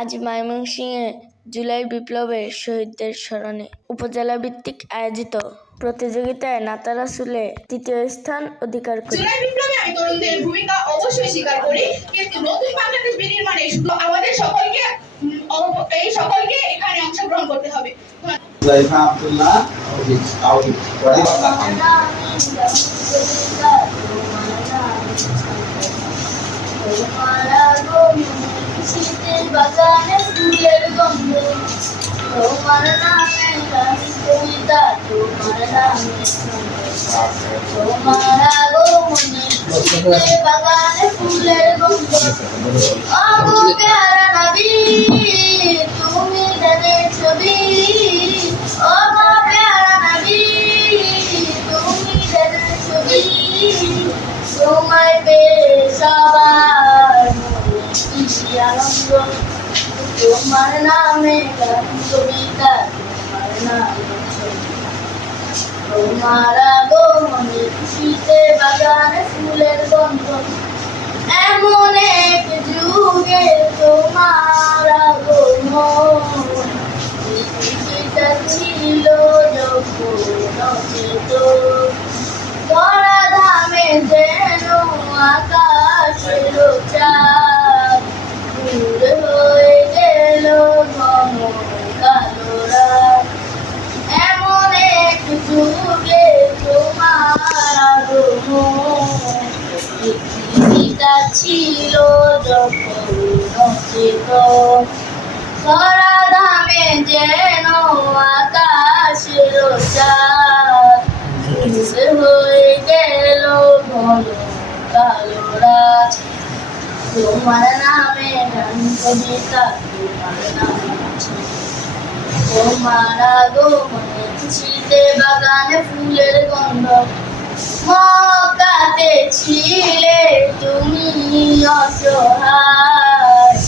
আজ ময়মনসিংহে জুলাই বিপ্লবের শহীদদের স্মরণে উপজেলা ভিত্তিক আয়োজিত প্রতিযোগিতায় নাতা রাসূলে তৃতীয় স্থান অধিকার করে। জুলাই বিপ্লবে আমি তরুণদের ভূমিকা অবশ্যই স্বীকার করি, কিন্তু নতুন বাংলাদেশ বিনির্মাণে আমাদের সকলকে এখানে অংশগ্রহণ করতে হবে। শীতের বাগানে ফুলের গন্ধ, তোমার নামে গাহি কবিতা, তোমার নামে তোমার আগমনে শীতের বাগানে ফুলের গন্ধ। আগো প্যারা নবী তুমি ধানের ছবি, আগো প্যারা নবী তুমি ধানের ছবি, তোমায় পেয়ে সবার আনন্দ, তোমার নামে গান কবিতা, তোমার নামে তোমার আগমনে খুশিতে বাগানে ফুলের গন্ধ। এমন এক যুগে তোমার আগমন, পৃথিবীটা ছিল যখন ধরা ধামে যেন আকাশের চাঁদ, দূর হয়ে গেল ঘন কালো রাত। এমন এক যুগে তোমার আগমন, পৃথিবীটা ছিল যখন অচেতন, ধরা ধামে যেন আকাশের চাঁদ, হয়ে গেল ঘন কালো রাত। তোমার নামে গান কবিতা, তোমার নামে তোমার আগমনে খুশিতে বাগানে ফুলের গন্ধ। মক্কাতে ছিলে তুমি অসহায়,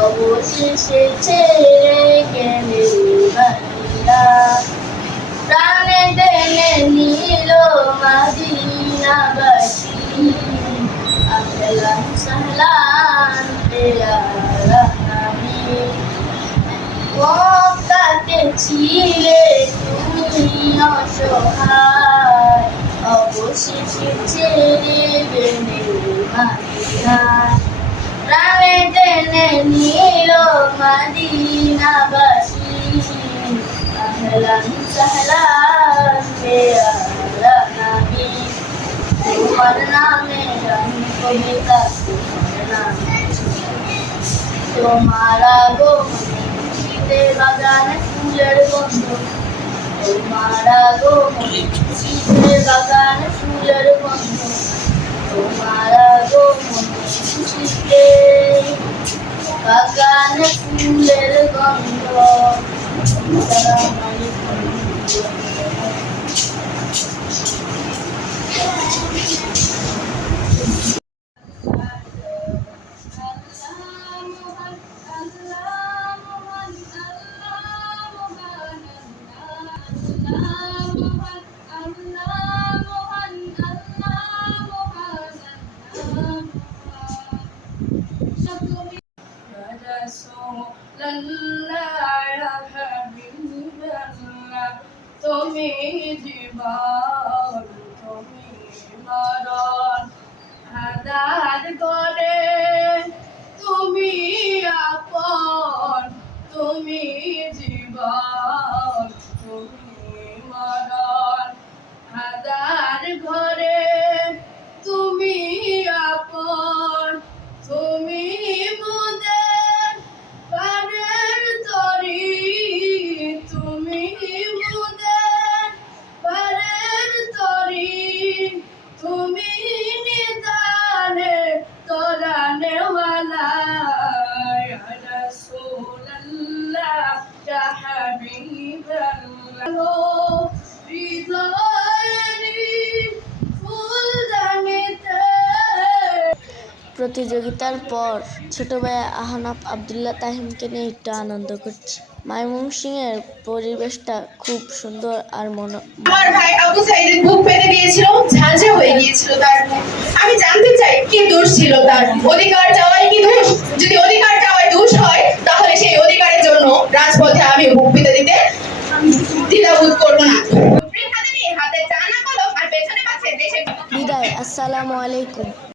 অবশেষে ছেড়ে গেলে মদিনা, প্রাণে টেনে নিল মদিনাবাসী। আহলান সাহলান পেয়ারা নবী, মক্কাতে ছিলে তুমি অসহায়, অবশেষে ছেড়ে গেলে মদিনা, প্রাণে টেনে নিল মদিনাবাসী। আহলান সাহলান পেয়ারা নবী, তোমার নামে গান কবিতা, তোমার নামে তোমার আগমনে শীতের বাগানে ফুলের গন্ধ, তোমার আগমনে শীতের বাগানে ফুলের গন্ধ, তোমার আগমনে শীতের বাগানে ফুলের গন্ধ। আসসালামু আলাইকুম। তুমি জীবন, তুমি মরণ, আধার করে তুমি আপন, তুমি জীবন, তুমি মরণ, আধার ঘরে তুমি আপন, তুমি মুদের পারের তরি, তুমি মুদের পারের তরি, তুমি নিদানে তোরানে ওয়ালা, ইয়া রাসূলুল্লাহ ইয়া হাবিবাল্লাহ, হৃদয়েরই ফুলদানিতে। প্রতিযোগিতার পর ছোট ভাইয়া আহনাফ আব্দুল্লাহ তাহিমকে নিয়ে একটু আনন্দ করছি। ময়মনসিংহের পরিবেশটা খুব সুন্দর আর আমার ভাই আবু সাইদের বুক পেতে দিয়েছিল, ঝাঁঝে হয়ে গিয়েছিল তার বুক। আমি জানতে চাই কি দোষ ছিল তার? অধিকার চাওয়াই কি দোষ? যদি অধিকার চাওয়াই দোষ হয়, তাহলে করবো না। হাতে নিয়ে হাতে চানা কলম আর পেছনে পাচ্ছে দেশের বিদায়, আসসালামু আলাইকুম।